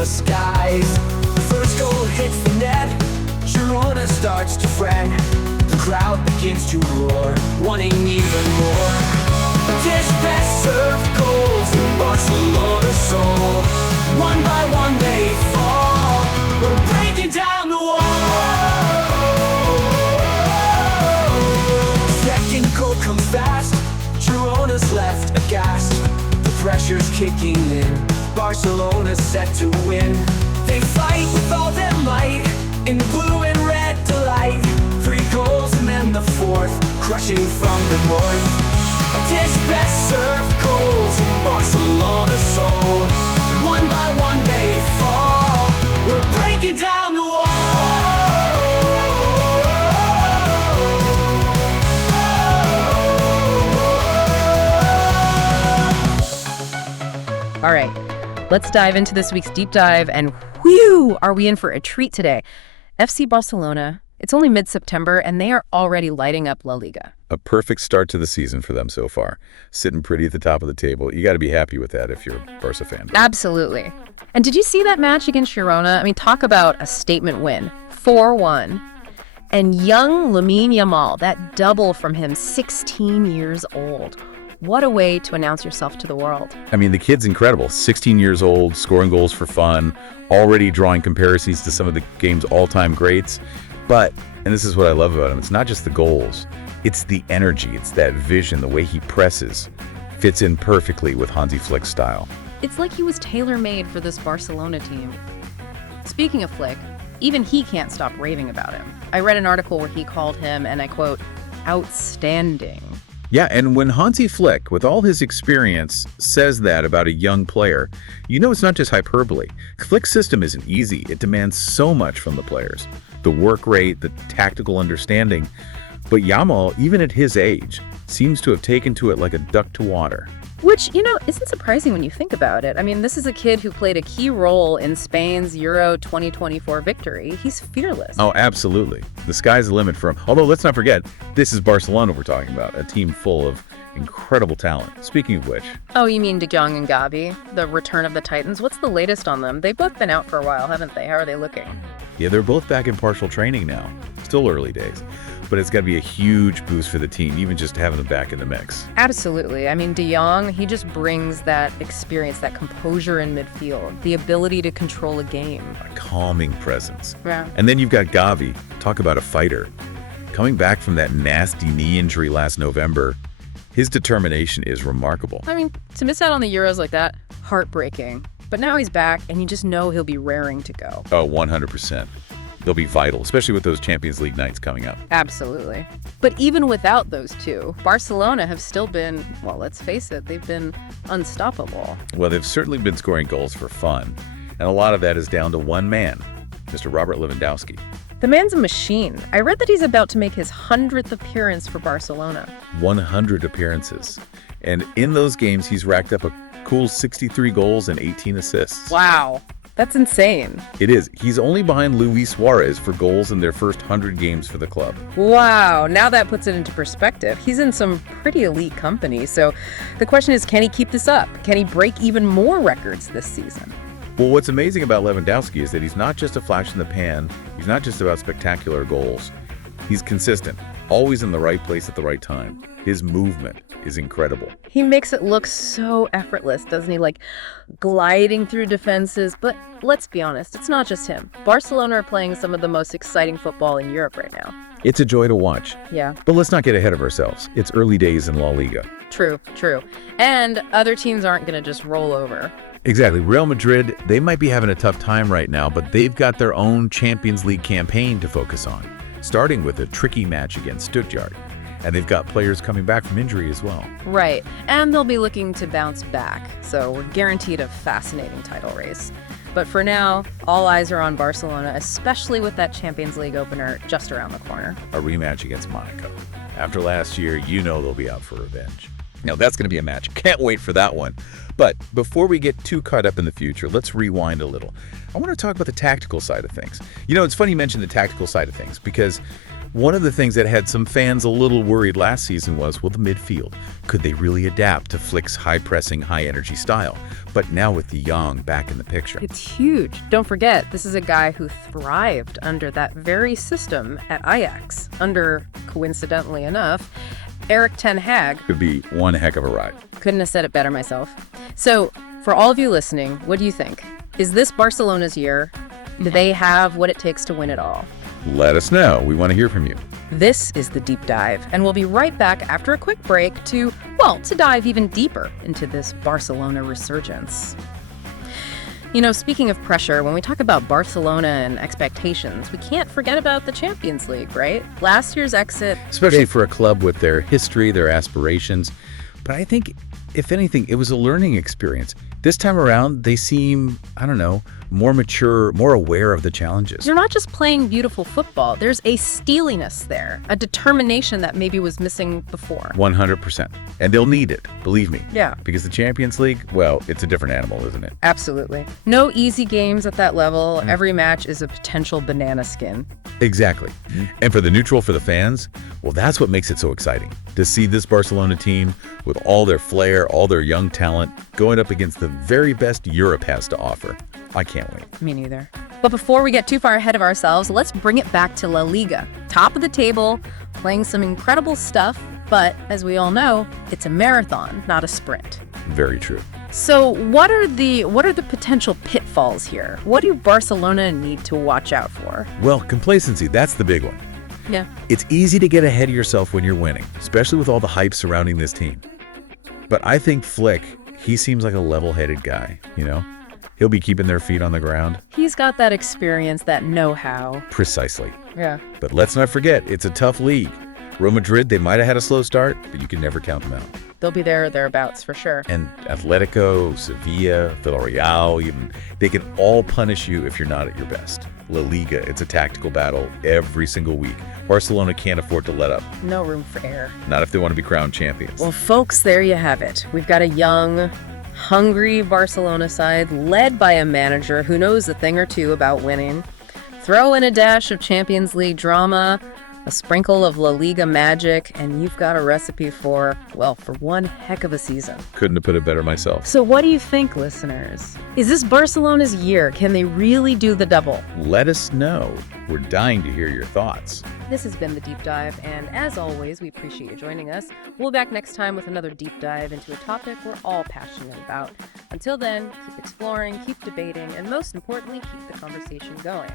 the skies. The first goal hits the net, Girona starts to fret. The crowd begins to roar, wanting even more. This best served goals in Barcelona's soul. One by one they fall, we're breaking down the wall. Second goal comes fast, Girona's left aghast. The pressure's kicking in, Barcelona's set to win. They fight with all their might, in blue and red delight. 3 goals and then the fourth, crushing from the north. This best served goals in Barcelona's soul. One by one they fall, we're breaking down the wall. All right, let's dive into this week's deep dive, and whew, are we in for a treat today. FC Barcelona, it's only mid-September, and they are already lighting up La Liga. A perfect start to the season for them so far. Sitting pretty at the top of the table. You got to be happy with that if you're a Barca fan. Absolutely. And did you see that match against Girona? I mean, talk about a statement win. 4-1. And young Lamine Yamal, that double from him, 16 years old. What a way to announce yourself to the world. I mean, the kid's incredible. 16 years old, scoring goals for fun, already drawing comparisons to some of the game's all-time greats. But, and this is what I love about him, it's not just the goals. It's the energy, it's that vision, the way he presses. Fits in perfectly with Hansi Flick's style. It's like he was tailor-made for this Barcelona team. Speaking of Flick, even he can't stop raving about him. I read an article where he called him, and I quote, outstanding. Yeah, and when Hansi Flick, with all his experience, says that about a young player, you know it's not just hyperbole. Flick's system isn't easy. It demands so much from the players. The work rate, the tactical understanding. But Yamal, even at his age, seems to have taken to it like a duck to water. Which, isn't surprising when you think about it. I mean, this is a kid who played a key role in Spain's Euro 2024 victory. He's fearless. Oh, absolutely. The sky's the limit for him. Although, let's not forget, this is Barcelona we're talking about, a team full of incredible talent. Speaking of which... Oh, you mean De Jong and Gavi, the return of the Titans? What's the latest on them? They've both been out for a while, haven't they? How are they looking? Yeah, they're both back in partial training now. Still early days. But it's got to be a huge boost for the team, even just having them back in the mix. Absolutely. I mean, De Jong, he just brings that experience, that composure in midfield, the ability to control a game. A calming presence. Yeah. And then you've got Gavi. Talk about a fighter. Coming back from that nasty knee injury last November, his determination is remarkable. I mean, to miss out on the Euros like that, heartbreaking. But now he's back, and you just know he'll be raring to go. Oh, 100%. They'll be vital, especially with those Champions League nights coming up. Absolutely. But even without those two, Barcelona have still been, well, let's face it, they've been unstoppable. Well, they've certainly been scoring goals for fun. And a lot of that is down to one man, Mr. Robert Lewandowski. The man's a machine. I read that he's about to make his 100th appearance for Barcelona. 100 appearances. And in those games, he's racked up a cool 63 goals and 18 assists. Wow. That's insane. It is. He's only behind Luis Suarez for goals in their first 100 games for the club. Wow. Now that puts it into perspective. He's in some pretty elite company. So the question is, can he keep this up? Can he break even more records this season? Well, what's amazing about Lewandowski is that he's not just a flash in the pan. He's not just about spectacular goals. He's consistent, always in the right place at the right time. His movement is incredible. He makes it look so effortless, doesn't he? Like gliding through defenses. But let's be honest, it's not just him. Barcelona are playing some of the most exciting football in Europe right now. It's a joy to watch. Yeah. But let's not get ahead of ourselves. It's early days in La Liga. True. And other teams aren't going to just roll over. Exactly. Real Madrid, they might be having a tough time right now, but they've got their own Champions League campaign to focus on, starting with a tricky match against Stuttgart. And they've got players coming back from injury as well. Right. And they'll be looking to bounce back. So we're guaranteed a fascinating title race. But for now, all eyes are on Barcelona, especially with that Champions League opener just around the corner. A rematch against Monaco. After last year, you know they'll be out for revenge. Now, that's going to be a match. Can't wait for that one. But before we get too caught up in the future, let's rewind a little. I want to talk about the tactical side of things. You know, it's funny you mention the tactical side of things because One of the things that had some fans a little worried last season was, well, the midfield. Could they really adapt to Flick's high-pressing, high-energy style? But now with De Jong back in the picture. It's huge. Don't forget, this is a guy who thrived under that very system at Ajax, under, coincidentally enough, Erik ten Hag. Could be one heck of a ride. Couldn't have said it better myself. So, for all of you listening, what do you think? Is this Barcelona's year? Do they have what it takes to win it all? Let us know. We want to hear from you. This is The Deep Dive, and we'll be right back after a quick break to dive even deeper into this Barcelona resurgence. You know, speaking of pressure, when we talk about Barcelona and expectations, we can't forget about the Champions League, right? Last year's exit... Especially for a club with their history, their aspirations. But I think, if anything, it was a learning experience. This time around, they seem, more mature, more aware of the challenges. You're not just playing beautiful football. There's a steeliness there, a determination that maybe was missing before. 100%. And they'll need it, believe me. Yeah. Because the Champions League, well, it's a different animal, isn't it? Absolutely. No easy games at that level. Every match is a potential banana skin. Exactly. And for the neutral, for the fans, well, that's what makes it so exciting. To see this Barcelona team with all their flair, all their young talent, going up against the very best Europe has to offer. I can't wait. Me neither. But before we get too far ahead of ourselves, let's bring it back to La Liga. Top of the table, playing some incredible stuff, but as we all know, it's a marathon, not a sprint. Very true. So what are the potential pitfalls here? What do Barcelona need to watch out for? Well, complacency, that's the big one. Yeah. It's easy to get ahead of yourself when you're winning, especially with all the hype surrounding this team. But I think Flick, he seems like a level-headed guy, He'll be keeping their feet on the ground. He's got that experience, that know-how. Precisely. Yeah. But let's not forget, it's a tough league. Real Madrid, they might have had a slow start, but you can never count them out. They'll be there or thereabouts for sure. And Atletico, Sevilla, Villarreal, even, they can all punish you if you're not at your best. La Liga, it's a tactical battle every single week. Barcelona can't afford to let up. No room for error. Not if they want to be crowned champions. Well, folks, there you have it. We've got a young, hungry Barcelona side led by a manager who knows a thing or two about winning. Throw in a dash of Champions League drama, a sprinkle of La Liga magic, and you've got a recipe for one heck of a season. Couldn't have put it better myself. So what do you think, listeners? Is this Barcelona's year? Can they really do the double? Let us know. We're dying to hear your thoughts. This has been The Deep Dive, and as always, we appreciate you joining us. We'll be back next time with another deep dive into a topic we're all passionate about. Until then, keep exploring, keep debating, and most importantly, keep the conversation going.